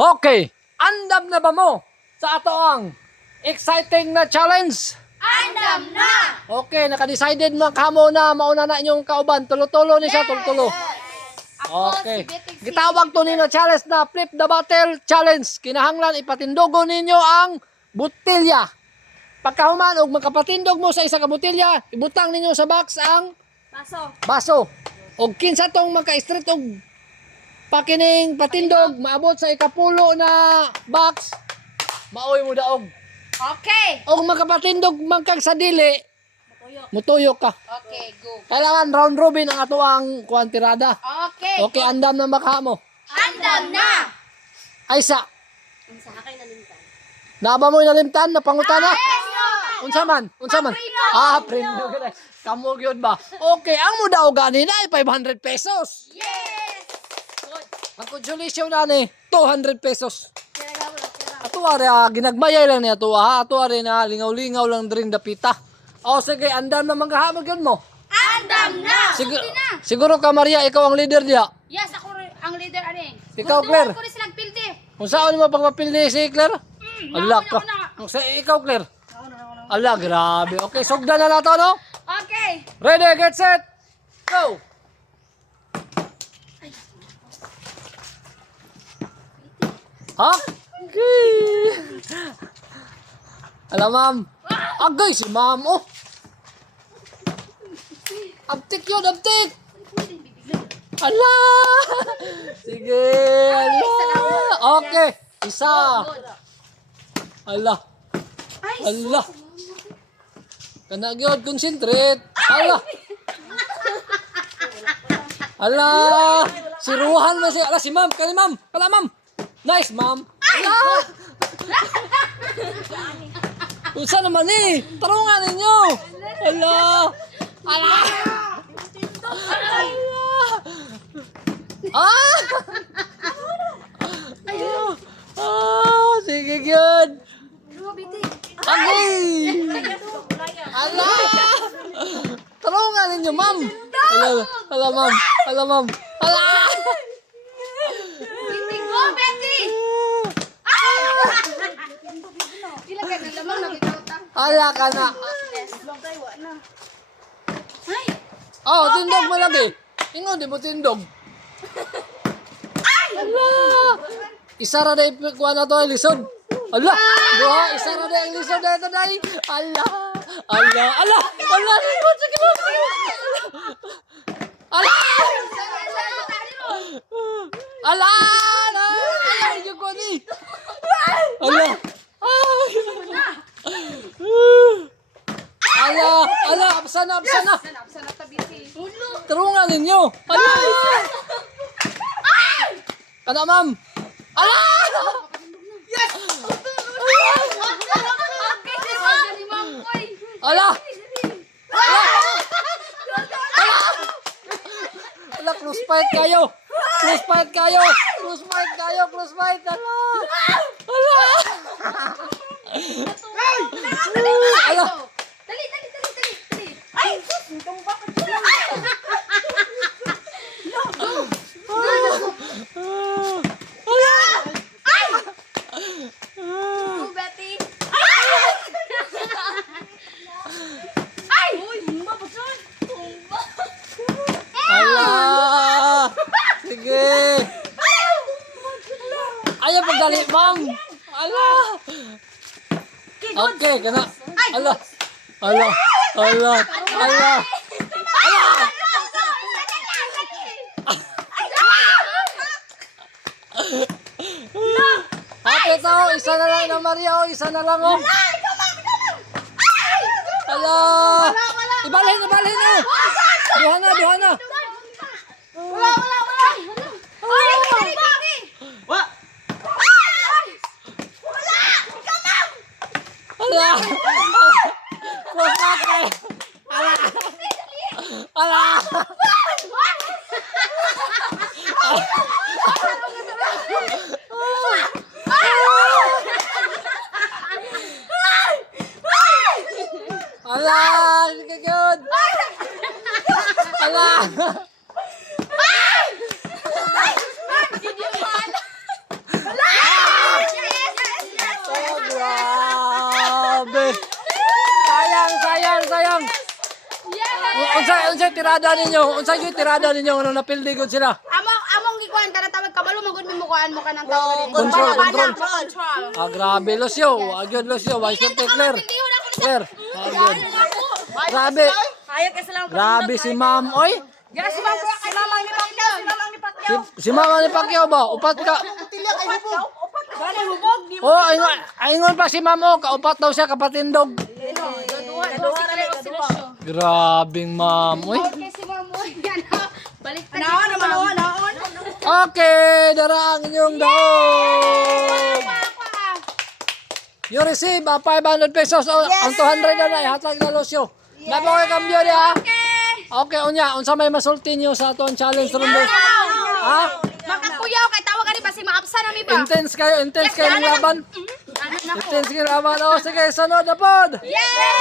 Okay, andam na ba mo sa ato ang exciting na challenge? Andam na! Okay, naka-decided man kamo na mauna na inyong kauban. Tulo-tulo ni siya, tulo-tulo. Okay. Gitawag to nino challenge na flip the bottle challenge. Kinahanglan ipatindogo ninyo ang butilya. Pagkahuman og magkapatindog mo sa isa ka butilya, ibutang ninyo sa box ang Baso. baso. Og kinsa tong magka-street og pakining patindog maabot sa ikapulo na box, maoy mo daog. Okay. Og magkapatindog magkag sa dili, mutuyok ka. Okay, go. Kailangan round robin ang ato ang kuantirada. Okay. Okay, andam na makha mo. Andam na! Aysa, Sa akin na mintan. naaba mo inalimtan na pangutana? Peso! Unsa man? Unsa man? Premium gid. Kamo gyud ba? Okay, ang muda og ganin ay 500 pesos. Yes! Ang consolation na ni 200 pesos. Tira daw na, tira. Ato ari ginagmayay lang ni ato ha. Ato ari na lingaw-lingaw lang dring dapita. O sige, andam na manggahamog yun mo. Andam na! Siguro ka Maria, ikaw ang leader diya. Yes, ako ang leader ani. Ikaw, Claire. Ko rin silang pildi. Kung saan mo pagpapildi si Claire? Allah ka. nauna. Kung sa ikaw Claire. Allah, grabe. Okay, sugdan na nato no? Okay. Ready, get set, go! Ha? Okay. Alam ma'am. Agay si ma'am, oh. Abtik yun, abtik. Ala! Sige, ala. Okay, isa. Ala. Ala. Kana gyud concentrate. Ala. Ala. Si Ruhan na si ala si ma'am, kani ma'am. Ala ma'am. Nice ma'am. Ala. Unsa naman ni? Tarungan ninyo. Ala. Ala. Ah! Sige gyud. Agay! Ala! Tarungan ninyo, ma'am! Ala, ma'am! Ala, ma'am! Ala! Go, Betty! Ilagay na lamang nagitawtang. Ala ka na! Ay! Oh, tindog mo lagi! Ingon, di mo tindog. Ala! Isa ra day kuha na to, lisod. Ala! Duha, isa ra day ang lisod na ito day. Ala! Ala! Ala! Ala! Lisod! Sige mo! Ala! Ala! Ala! Ala! Yung ko ni! Ala! Ala! Ala! Absa na! Absa na! Sanap na tabi. Tarungan ninyo! Ala! Kana ma'am! Ala! Yes! Ala! Ala! Ala! Close fight kayo! Close fight kayo! Close fight kayo! Close fight! Ala! Ala! Ala! Dali! Ay! Tumba ka dyan! Go, Betty! Ay! Uy, tumba ba dyan? Tumba! Ala! Sige! Ayaw pagdali, ma'am! Ala! Okay, kana. Ala! Ala! Ala! Ala! Ate tao, isa na lang na Maria, oh, isa na lang, oh. Ala! Ibalhin, oh. Duha na. Wala! Ay! Dali! Wa! Ala! Close na kayo. Ala! Ala! Ala! Sige, good! Ala! Ay! Ay! Ay! tirada ninyo? Unsay gyud tirada ninyo ano napildi gud sila? Among gikuan tara tawag kabalo magud mi mukuan mo kanang tawag. Control, control. Control. Grabe Lucio. Agad Lucio. Why siyempre Claire? Claire. Agad. Grabe. Hayag ka sila. Grabe si ma'am. Oy. Yes, si Mama ni Pacquiao. Si Mama ni Pacquiao. Si mama ni Pacquiao ba? Upat ka. Gani hubog di Oh, ingon pa si ma'am oh. Kaupat daw siya kapatindog. Grabing ma'am. Oy. Okay si Mama. Yan. Balik ta. Naon. Okay. Dara ang inyong daog. You receive 500 pesos. Oh, ang 200 na ihatag na Lucio. Napo kay kambyo di ha. Okay, unya, unsa may masulti niyo sa aton challenge round? Ha? Makakuyaw kay tawag ani ba si maapsa na mi ba? Intense kayo ng laban. Intense kayo ng laban. Oh, sige, sunod na pod. Yay!